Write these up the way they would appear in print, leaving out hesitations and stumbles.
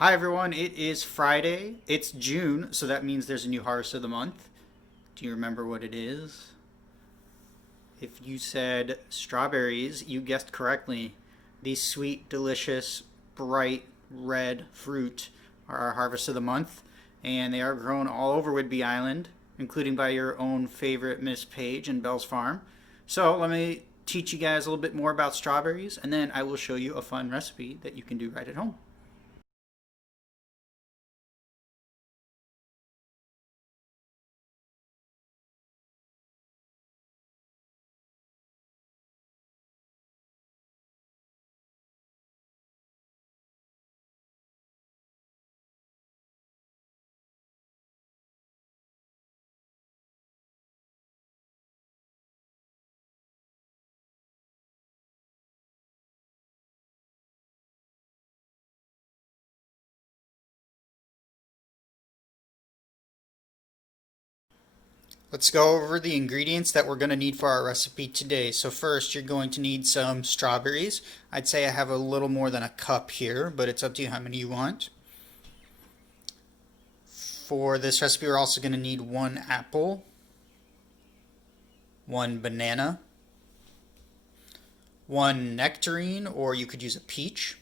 Hi everyone, it is Friday. It's June, so that means there's a new harvest of the month. Do you remember what it is? If you said strawberries, you guessed correctly. These sweet, delicious, bright red fruit are our harvest of the month, and they are grown all over Whidbey Island, including by your own favorite Miss Page and Bell's Farm. So let me teach you guys a little bit more about strawberries, and then I will show you a fun recipe that you can do right at home. Let's go over the ingredients that we're going to need for our recipe today. So first, you're going to need some strawberries. I'd say I have a little more than a cup here, but it's up to you how many you want. For this recipe, we're also going to need one apple, one banana, one nectarine, or you could use a peach,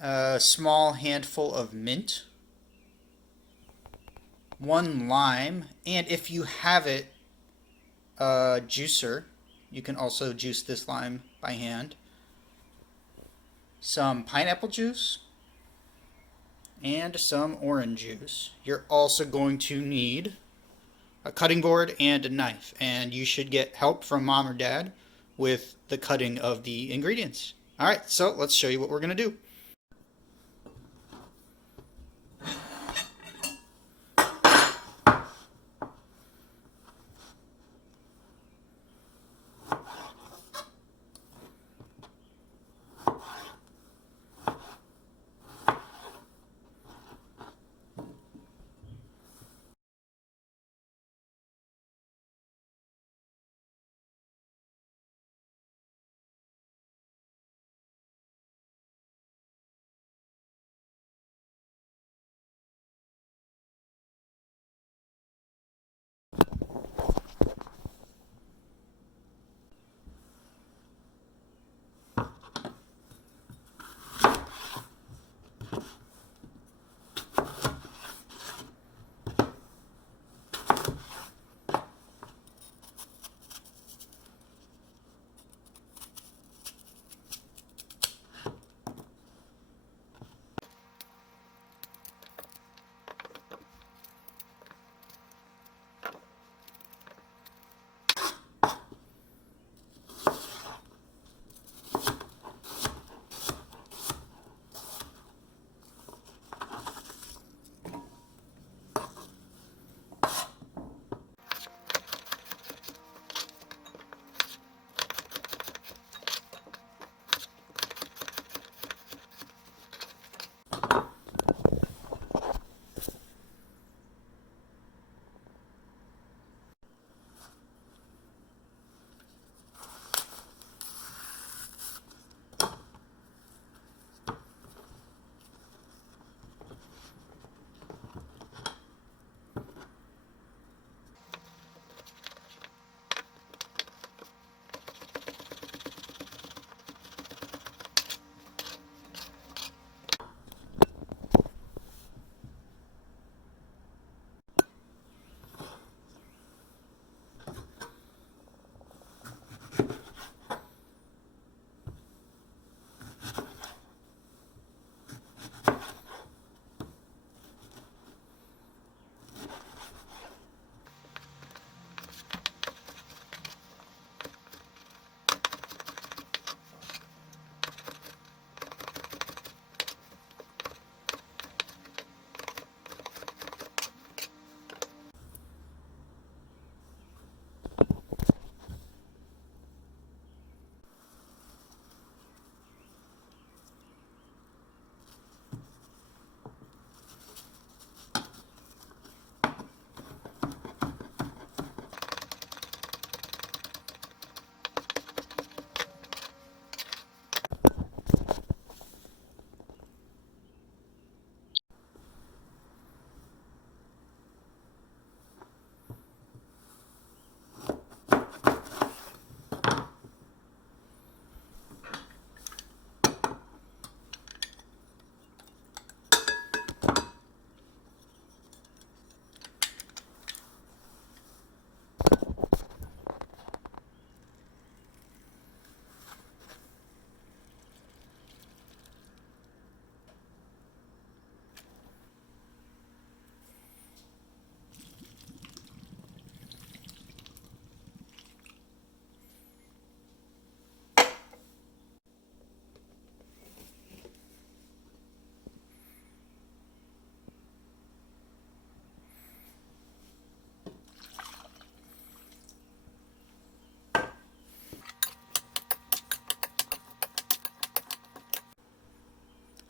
a small handful of mint, one lime, and if you have it, a juicer, you can also juice this lime by hand, some pineapple juice, and some orange juice. You're also going to need a cutting board and a knife, and you should get help from mom or dad with the cutting of the ingredients. All right, so let's show you what we're going to do.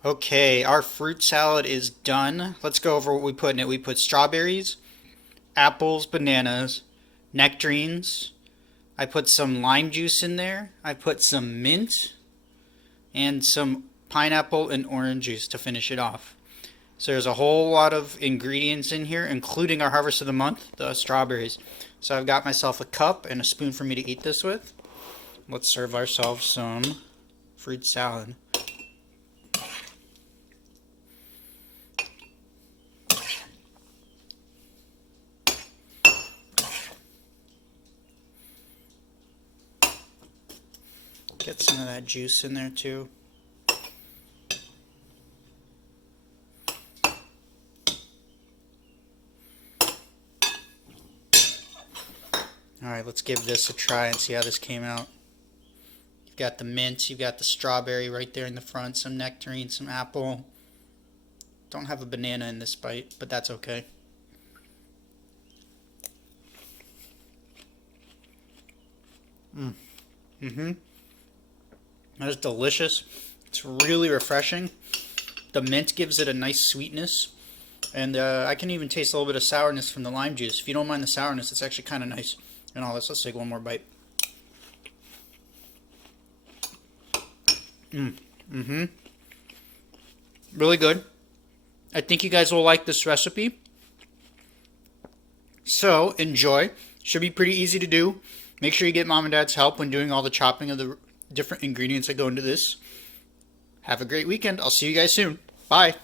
Okay, our fruit salad is done. Let's go over what we put in it. We put strawberries, apples, bananas, nectarines. I put some lime juice in there. I put some mint and some pineapple and orange juice to finish it off. So there's a whole lot of ingredients in here, including our harvest of the month, the strawberries. So I've got myself a cup and a spoon for me to eat this with. Let's serve ourselves some fruit salad. Get some of that juice in there too. Alright, let's give this a try and see how this came out. You've got the mint, you've got the strawberry right there in the front, some nectarine, some apple. Don't have a banana in this bite, but that's okay. That is delicious. It's really refreshing. The mint gives it a nice sweetness. And I can even taste a little bit of sourness from the lime juice. If you don't mind the sourness, it's actually kind of nice. And all this, let's take one more bite. Really good. I think you guys will like this recipe. So, enjoy. Should be pretty easy to do. Make sure you get mom and dad's help when doing all the chopping of the different ingredients that go into this. Have a great weekend. I'll see you guys soon. Bye.